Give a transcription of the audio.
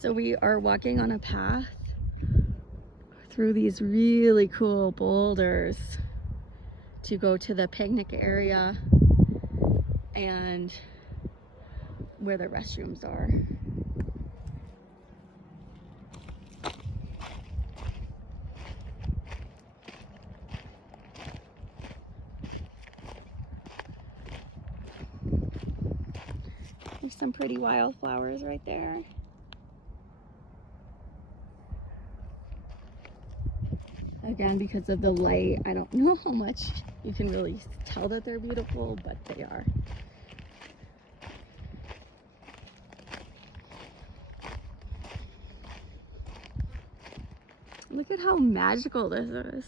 So we are walking on a path through these really cool boulders to go to the picnic area and where the restrooms are. There's some pretty wildflowers right there. Again, because of the light, I don't know how much you can really tell that they're beautiful, but they are. Look at how magical this is.